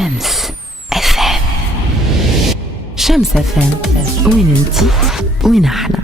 شمس اف ام. شمس اف ام، وين انتي وين احنا.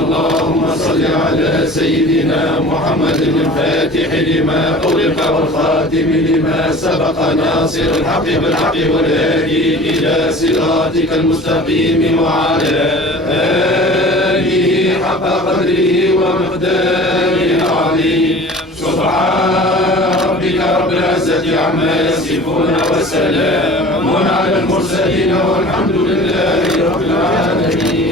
اللهم صل على سيدنا محمد الفاتح لما أغلق والخاتم لما سبق ناصر الحق بالحق والهادي إلى صراطك المستقيم وعلى آله حق قدره ومقداره العظيم. سبحان ربك رب العزة عما يصفون وسلام على المرسلين والحمد لله رب العالمين.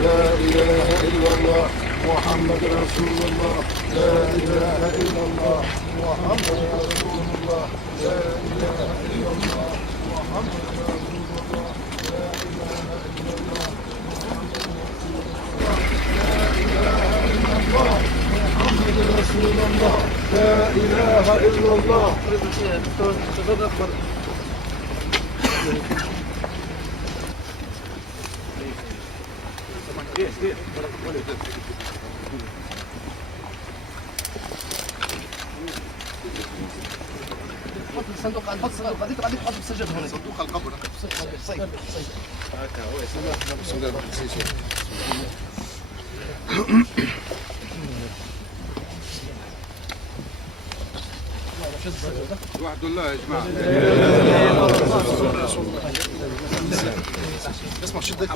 لا إله إلا الله محمد رسول الله. لا إله إلا الله محمد رسول الله. لا إله إلا الله محمد رسول الله. لا إله إلا الله محمد رسول الله. لا إله إلا الله. صندوق نحط بعدين نحط السجاد هنا. صندوق القبر. صيد هكا هو صندوق وحد الله يا جماعه. اسمع شدك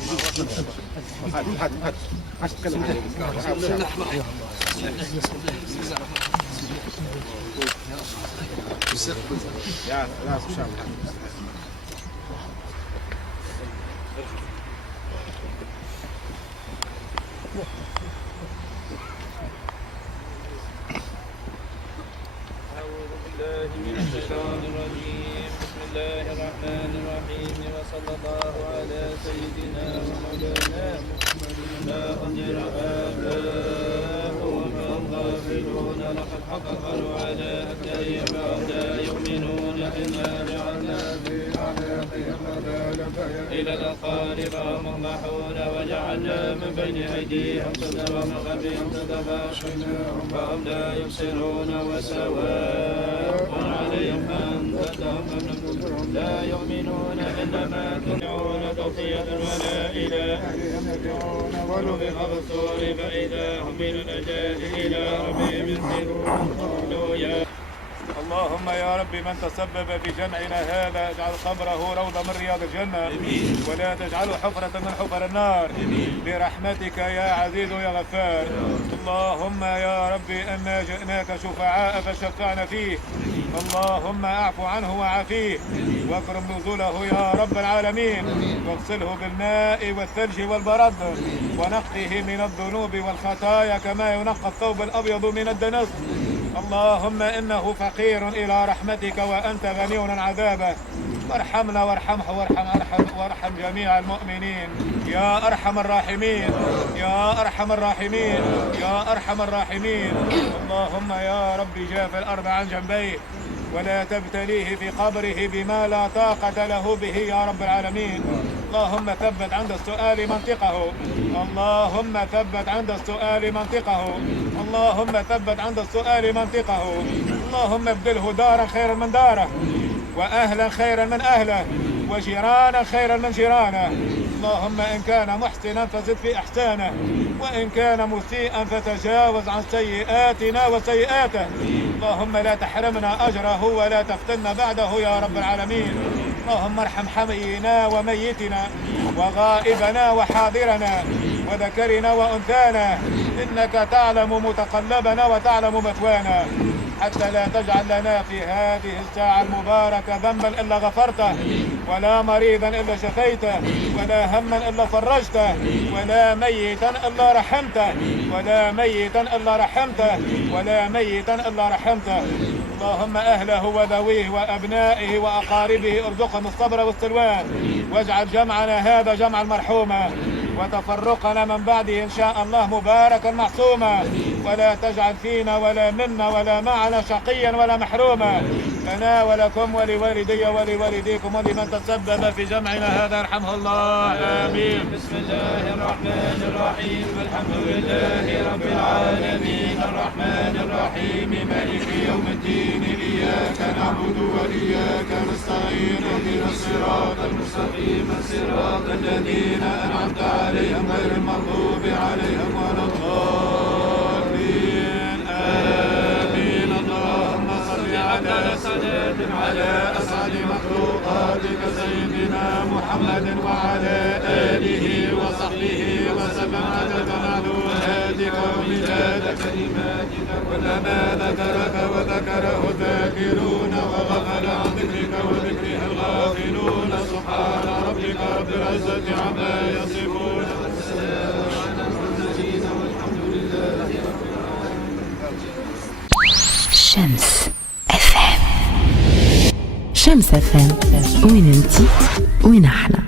هات تكلم يا لا شام من الشيطان الرجيم. بسم الله الرحمن الرحيم. وصلى الله على سيدنا ومولانا محمد. ما أنذر آباؤهم فهم غافلون. لقد حق قالوا على أكثرهم فهم لا يؤمنون. إنا جعلنا في أعناقهم أغلالا إلى الأذقان فهم مقمحون. وجعلنا من بين أيديهم سدا ومن خلفهم سدا فأغشيناهم فهم لا يبصرون. وسواء عليهم أنذرتهم أم لم تنذرهم لا يؤمنون. إنما تدعون توصية ولا إلى أهلهم يرجعون. ونفخ في الصور فإذا هم من الأجداث إلى ربهم ينسلون. قالوا يا اللهم يا رب من تسبب في جمعنا هذا اجعل قبره روضة من رياض الجنة. ولا تجعله حفرة من حفر النار. برحمتك يا عزيز يا غفار. اللهم يا رب أنا جئناك شفعاء فشفعنا فيه. اللهم اعف عنه وعافيه واكرم نزوله يا رب العالمين. واغسله بالماء والثلج والبرد ونقه من الذنوب والخطايا كما ينقى الثوب الأبيض من الدنس. اللهم إنه فقير إلى رحمتك وأنت غني عن عذابه. وارحمنا وارحمه وارحم جميع المؤمنين يا أرحم الراحمين يا أرحم الراحمين يا أرحم الراحمين. اللهم يا رب جاف الأرض عن جنبيه ولا تبتليه في قبره بما لا طاقة له به يا رب العالمين. اللهم ثبت عند السؤال منطقه اللهم ثبت عند السؤال منطقه اللهم ثبت عند السؤال منطقه. اللهم ابدله دارا خيرا من داره وأهلا خيرا من أهله وجيرانا خيرا من جيرانه. اللهم إن كان محسنا فزد في إحسانه وإن كان مسيئا فتجاوز عن سيئاتنا وسيئاته. اللهم لا تحرمنا أجره ولا تفتنا بعده يا رب العالمين. اللهم ارحم حينا وميتنا وغائبنا وحاضرنا وذكرنا وأنثانا إنك تعلم متقلبنا وتعلم مثوانا. حتى لا تجعل لنا في هذه الساعة المباركة ذنبا إلا غفرته ولا مريضا إلا شفيته ولا هما إلا فرجته ولا ميتا إلا رحمته ولا ميتا إلا رحمته ولا ميتا إلا رحمته. اللهم أهله وذويه وأبنائه وأقاربه ارزقهم الصبر والسلوان واجعل جمعنا هذا جمعا مرحوما وتفرقنا من بعده إن شاء الله مباركا معصوما ولا تجعل فينا ولا منا ولا معنا شقيا ولا محروما. لنا ولكم ولوالدي ولوالديكم ولمن تسبب في جمعنا هذا ارحمه الله آمين. بسم الله الرحمن الرحيم الحمد لله رب العالمين الرحمن الرحيم مالك يوم الدين إياك نعبد وإياك نستعين اهدنا الصراط المستقيم صراط الذين أنعمت عليهم غير المغضوب عليهم ولا الضالين آمين. اللهم صل على صلاة على أسعد مخلوقاتك سيدنا محمد وعلى آله وصحبه وسلم عدد معلوماتك ومداد كلماتك كلما ذكرك وذكره الذاكرون وغفل عن ذكرك وذكره الغافلون. سبحان ربك رب العزة عما يصفون والسلام على المرسلين والحمد لله رب العالمين. شمس FM شمس FM وين انتي وين احنا.